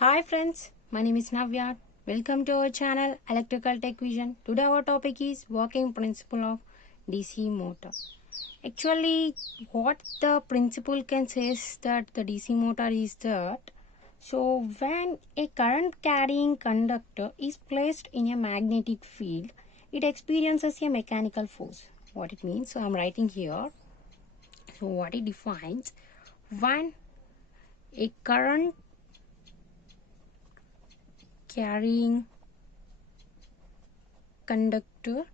Hi friends, my name is Navya. Welcome to our channel Electrical Tech Vision. Today our topic is working principle of DC motor. Actually, what the principle can say is that the DC motor is that when a current carrying conductor is placed in a magnetic field, it experiences a mechanical force. What it means? So I'm writing here. So what it defines: when a current carrying conductor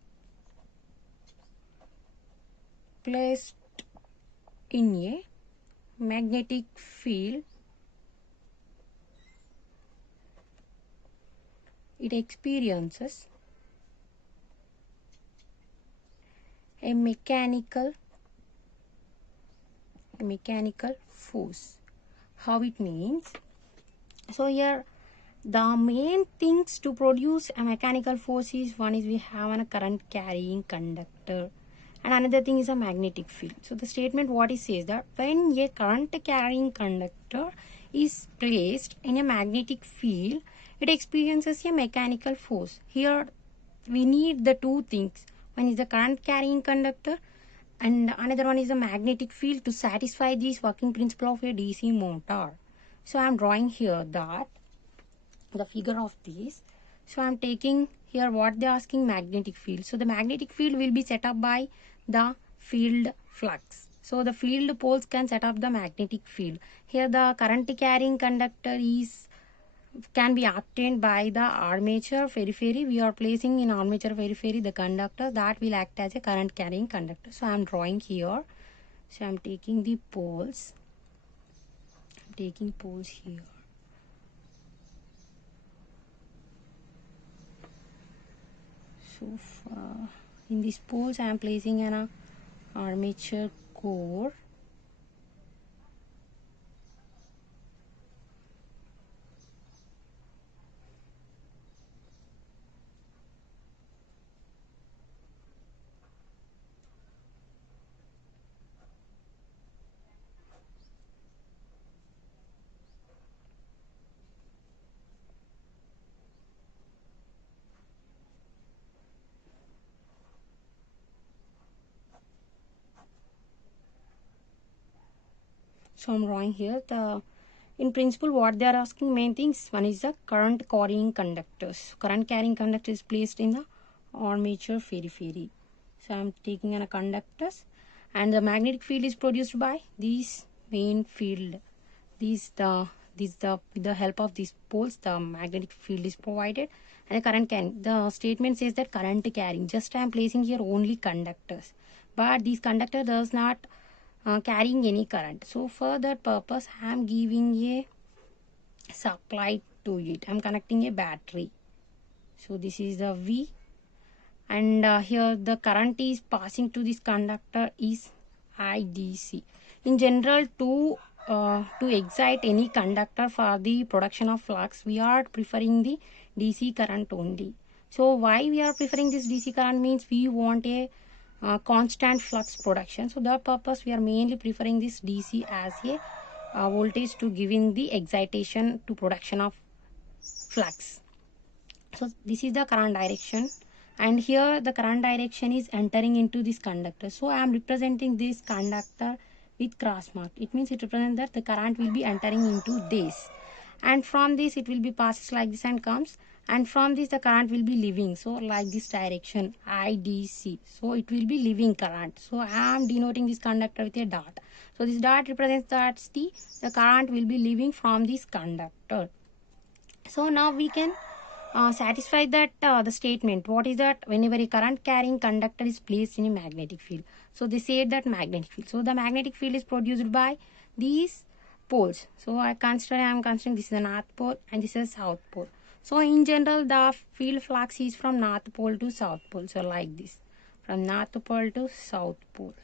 placed in a magnetic field, it experiences a mechanical force. How it means? So here the main things to produce a mechanical force is, one is we have a current carrying conductor and another thing is a magnetic field. So the statement what it says that when a current carrying conductor is placed in a magnetic field, it experiences a mechanical force. Here we need the two things. One is the current carrying conductor and another one is the magnetic field to satisfy this working principle of a DC motor. So I am drawing here that the figure of this. So I'm taking here what they're asking, magnetic field. So the magnetic field will be set up by the field flux. So the field poles can set up the magnetic field. Here the current carrying conductor can be obtained by the armature periphery. We are placing in armature periphery the conductor that will act as a current carrying conductor. So I'm drawing here. So I'm taking the poles. I'm taking poles here. So in these poles I am placing an armature core. So I'm drawing here the, in principle what they are asking main things, one is the current carrying conductors. Current carrying conductor is placed in the armature periphery. So I'm taking a conductors and the magnetic field is produced by these main field. With the help of these poles the magnetic field is provided and the current carrying. The statement says that current carrying. Just I am placing here only conductors, but this conductor does not carrying any current. So for that purpose I am giving a supply to it. I am connecting a battery. So this is the V and here the current is passing to this conductor is IDC. In general, to excite any conductor for the production of flux, we are preferring the DC current only. So why we are preferring this DC current means we want a constant flux production. So that purpose we are mainly preferring this DC as a voltage to giving the excitation to production of flux. So this is the current direction and here the current direction is entering into this conductor. So I am representing this conductor with cross mark. It means it represents that the current will be entering into this and from this it will be passes like this and comes, and from this the current will be leaving. So like this direction IDC. So it will be leaving current. So I am denoting this conductor with a dot. So this dot represents that the current will be leaving from this conductor. So now we can satisfy that the statement. What is that? Whenever a current carrying conductor is placed in a magnetic field. So they say that magnetic field. So the magnetic field is produced by these poles. So I am considering this is the north pole and this is south pole. So in general the field flux is from north pole to south pole. So like this, from north pole to south pole.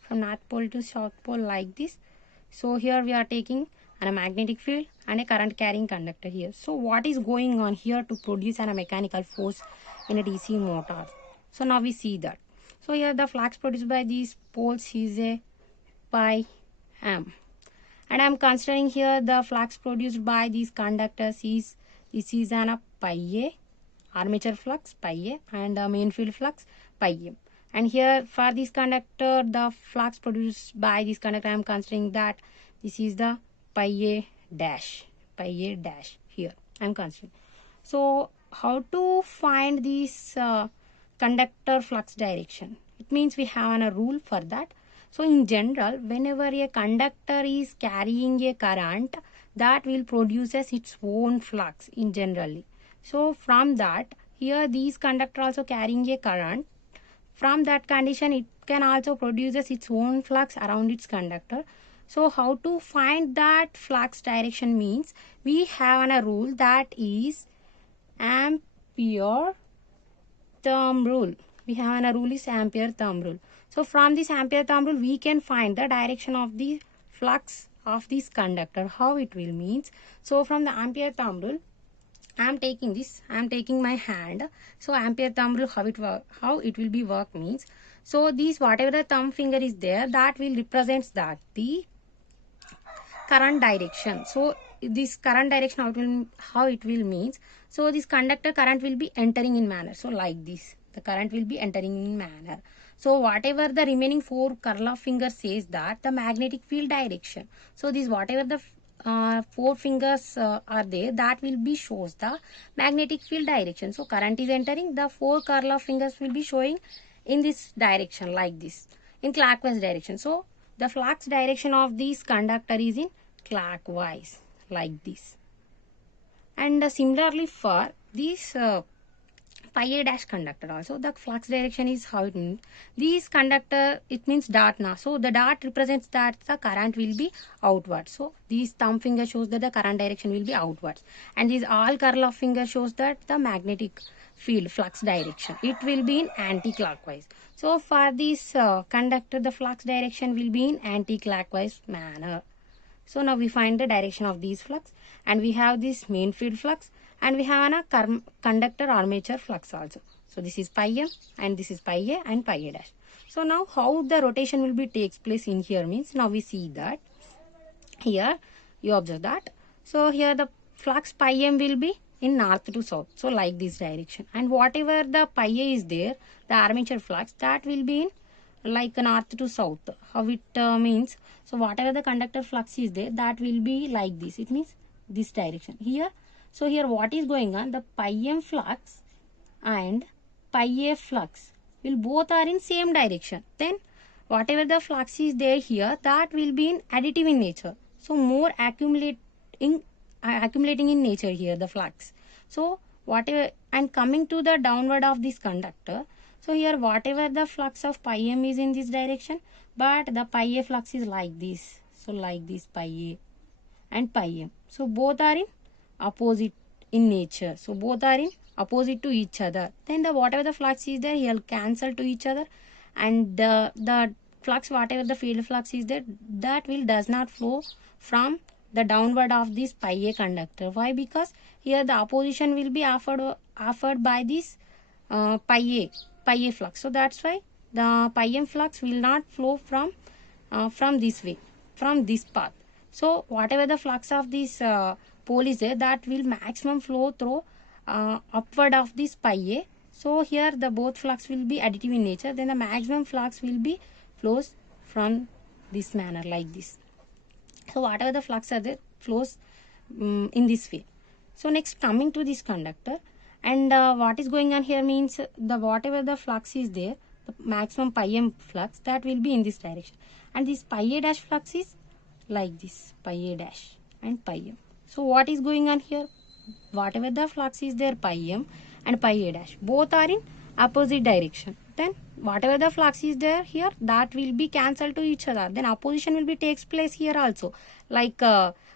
From north pole to south pole like this. So here we are taking a magnetic field and a current carrying conductor here. So what is going on here to produce a mechanical force in a DC motor? So now we see that. So here the flux produced by these poles is a pi m And I'm considering here the flux produced by these conductors is, this is an pi A, armature flux pi A, and main field flux pi A. And here for this conductor, the flux produced by this conductor, I am considering that this is the pi A dash here I am considering. So how to find this conductor flux direction? It means we have a rule for that. So in general, whenever a conductor is carrying a current, that will produces its own flux in generally. So from that, here these conductor also carrying a current. From that condition, it can also produces its own flux around its conductor. So how to find that flux direction means we have a rule that is Ampere thumb rule. We have a rule is Ampere thumb rule. So from this Ampere thumb rule, we can find the direction of the flux of this conductor. How it will means. So from the Ampere thumb rule, I am taking this. I am taking my hand. So Ampere thumb rule, how it will be work means. So this whatever the thumb finger is there, that will represents that the current direction. So this current direction how it will means. So this conductor current will be entering in manner. So like this, the current will be entering in manner. So whatever the remaining four curl of finger says that the magnetic field direction. So this whatever the four fingers are there, that will be shows the magnetic field direction. So current is entering, the four curl of fingers will be showing in this direction like this, in clockwise direction. So the flux direction of this conductor is in clockwise like this. And similarly for this pi A dash conductor also, the flux direction is how it means. This conductor, it means dot now. So the dot represents that the current will be outward. So this thumb finger shows that the current direction will be outwards. And this all curl of finger shows that the magnetic field flux direction, it will be in anti-clockwise. So for this conductor, the flux direction will be in anti-clockwise manner. So now we find the direction of these flux, and we have this main field flux, and we have a conductor armature flux also. So this is pi M, and this is pi A and pi A dash. So now how the rotation will be takes place in here means, now we see that here you observe that. So here the flux pi M will be in north to south. So like this direction, and whatever the pi A is there, the armature flux, that will be in like north to south. How it means, so whatever the conductor flux is there, that will be like this. It means this direction here. So here what is going on, the pi M flux and pi A flux will both are in same direction. Then whatever the flux is there here, that will be in additive in nature. So more accumulating in nature here, the flux. So whatever, and coming to the downward of this conductor, so here whatever the flux of pi M is in this direction, but the pi A flux is like this. So like this pi A and pi M. So both are in opposite in nature. So both are in opposite to each other. Then the whatever the flux is there, he'll cancel to each other, and the flux, whatever the field flux is there, that will does not flow from the downward of this pi A conductor. Why? Because here the opposition will be offered by this pi A flux. So that's why the pi M flux will not flow from this way, from this path. So whatever the flux of this pole is there, that will maximum flow through upward of this pi A. So here the both flux will be additive in nature. Then the maximum flux will be flows from this manner like this. So whatever the flux are there, flows in this way. So next coming to this conductor, and what is going on here means, the whatever the flux is there, the maximum pi M flux, that will be in this direction, and this pi A dash flux is like this, pi A dash and pi M. So what is going on here, whatever the flux is there, pi M and pi A dash, both are in opposite direction. Then whatever the flux is there here, that will be cancelled to each other. Then opposition will be takes place here also, like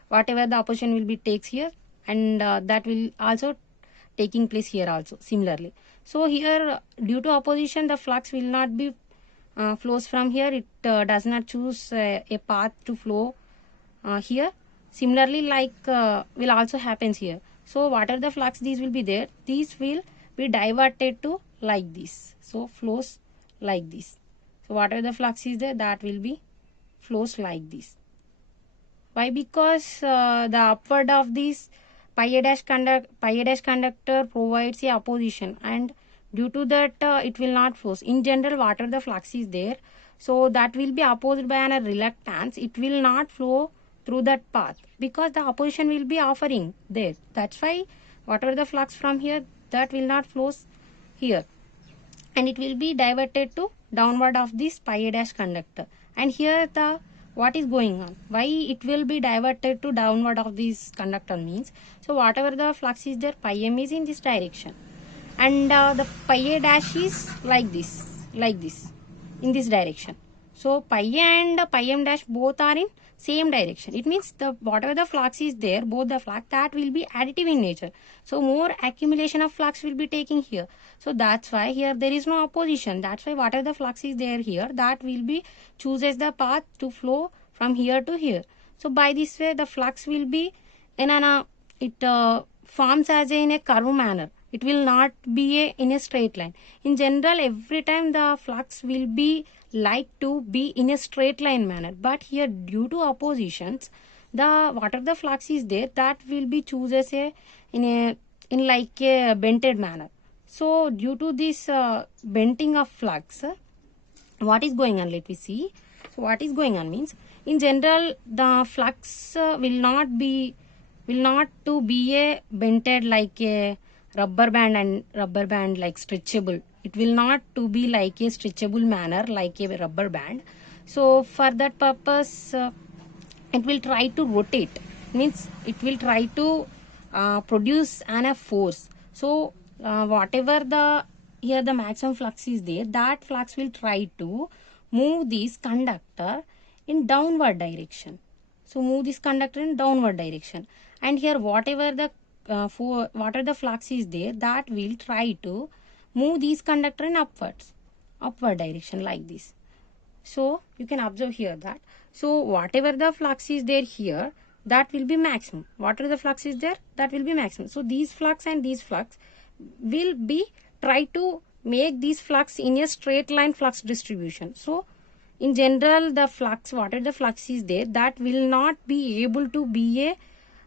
whatever the opposition will be takes here, and that will also taking place here also similarly. So here due to opposition, the flux will not be flows from here. It does not choose a path to flow here. Similarly, like will also happens here. So whatever the flux these will be there, these will be diverted to like this. So flows like this. So whatever the flux is there, that will be flows like this. Why? Because the upward of this pi a dash conductor provides a opposition, and due to that it will not flow. In general, whatever the flux is there, so that will be opposed by a reluctance. It will not flow through that path because the opposition will be offering there. That's why whatever the flux from here, that will not flows here, and it will be diverted to downward of this pi a dash conductor. And here the what is going on, why it will be diverted to downward of this conductor means, so whatever the flux is there, pi m is in this direction, and the pi a dash is like this in this direction. So pi a and pi m dash both are in same direction. It means the whatever the flux is there, both the flux, that will be additive in nature. So more accumulation of flux will be taking here. So that's why here there is no opposition. That's why whatever the flux is there here, that will be chooses the path to flow from here to here. So by this way the flux will be in an it forms as in a curve manner. It will not be in a straight line. In general, every time the flux will be like to be in a straight line manner, but here due to oppositions, the whatever the flux is there, that will be chooses a in like a bented manner. So due to this bending of flux, what is going on, let me see. So what is going on means, in general the flux will not to be a bented like a rubber band and rubber band like stretchable. It will not to be like a stretchable manner like a rubber band. So for that purpose it will try to rotate, means it will try to produce a force. So whatever the here the maximum flux is there, that flux will try to move this conductor in downward direction. So move this conductor in downward direction, and here whatever the whatever the flux is there, that will try to move this conductor in upward direction like this. So you can observe here that, so whatever the flux is there here, that will be maximum. Whatever the flux is there, that will be maximum. So these flux and these flux will be try to make these flux in a straight line flux distribution. So in general the flux, whatever the flux is there, that will not be able to be a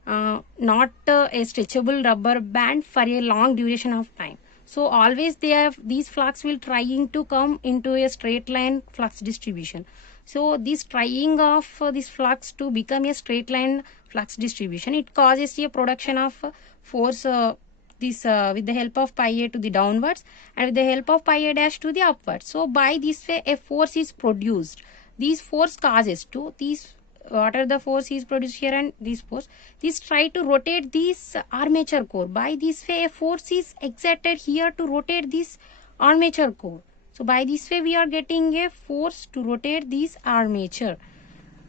not a stretchable rubber band for a long duration of time. So always these flux will trying to come into a straight line flux distribution. So this trying of this flux to become a straight line flux distribution, it causes a production of force with the help of pi a to the downwards and with the help of pi a dash to the upwards. So by this way a force is produced. These force causes to these, what are the force is produced here and this force, this try to rotate this armature core. By this way a force is exerted here to rotate this armature core. So by this way we are getting a force to rotate this armature,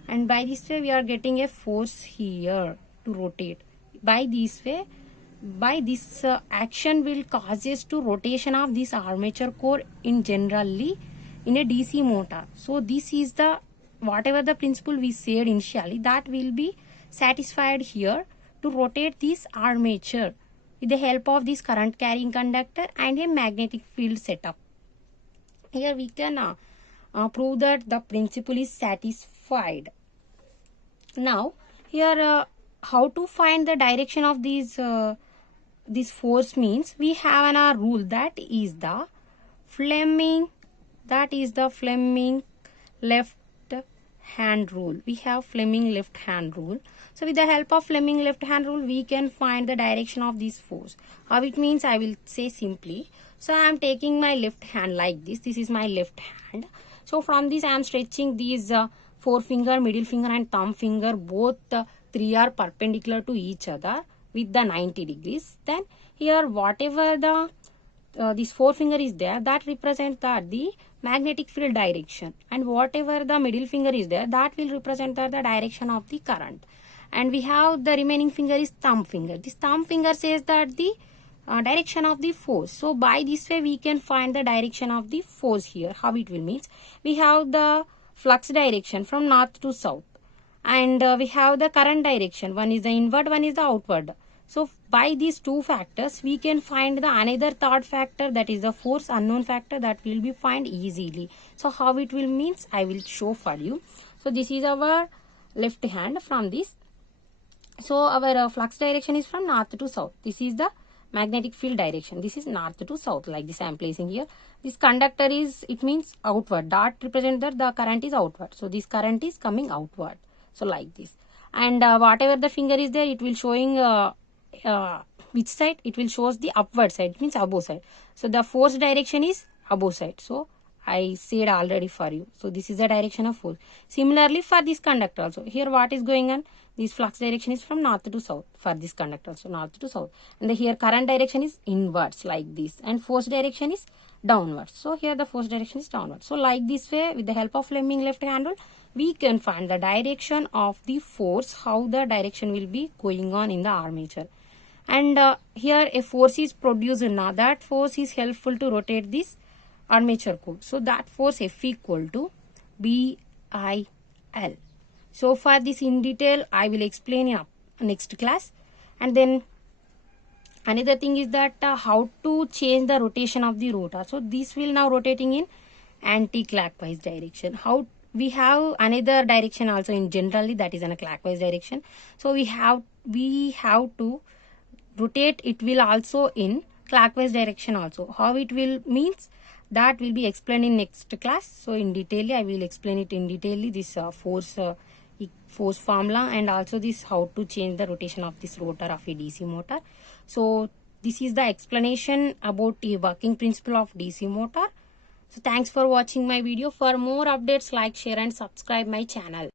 and by this way we are getting a force here to rotate. By this way, by this action will causes to rotation of this armature core in generally in a DC motor. So this is the whatever the principle we said initially, that will be satisfied here to rotate this armature with the help of this current carrying conductor and a magnetic field setup. Here we can prove that the principle is satisfied. Now here how to find the direction of these this force means, we have a rule, that is the Fleming left hand rule. We have Fleming left hand rule. So with the help of Fleming left hand rule we can find the direction of this force. How it means, I will say simply. So I am taking my left hand like this. This is my left hand. So from this I am stretching these forefinger, middle finger and thumb finger, both three are perpendicular to each other with the 90 degrees. Then here whatever the this forefinger is there, that represents the magnetic field direction, and whatever the middle finger is there, that will represent the direction of the current. And we have the remaining finger is thumb finger. This thumb finger says that the direction of the force. So by this way we can find the direction of the force here. How it will means, we have the flux direction from north to south, and we have the current direction. One is the inward, one is the outward. So by these two factors we can find the another third factor, that is the force unknown factor, that will be find easily. So how it will means, I will show for you. So this is our left hand from this. So our flux direction is from north to south. This is the magnetic field direction. This is north to south, like this I am placing here. This conductor is, it means outward. Dot represents that the current is outward. So this current is coming outward. So like this. And whatever the finger is there, it will showing which side? It will shows the upward side. It means above side. So the force direction is above side. So I said already for you. So this is the direction of force. Similarly for this conductor also. Here what is going on? This flux direction is from north to south for this conductor also, north to south. And here current direction is inwards like this. And force direction is downwards. So here the force direction is downwards. So like this way, with the help of Fleming left hand rule, we can find the direction of the force, how the direction will be going on in the armature. And here a force is produced now. That force is helpful to rotate this armature core. So that force F equal to BIL. So for this in detail, I will explain in next class. And then another thing is that how to change the rotation of the rotor. So this will now rotating in anti-clockwise direction. How we have another direction also in generally, that is in a clockwise direction. So we have to rotate it will also in clockwise direction also. How it will means that will be explained in next class. So in detail I will explain it in detail, this force formula, and also this how to change the rotation of this rotor of a DC motor. So this is the explanation about the working principle of DC motor. So thanks for watching my video. For more updates, like, share and subscribe my channel.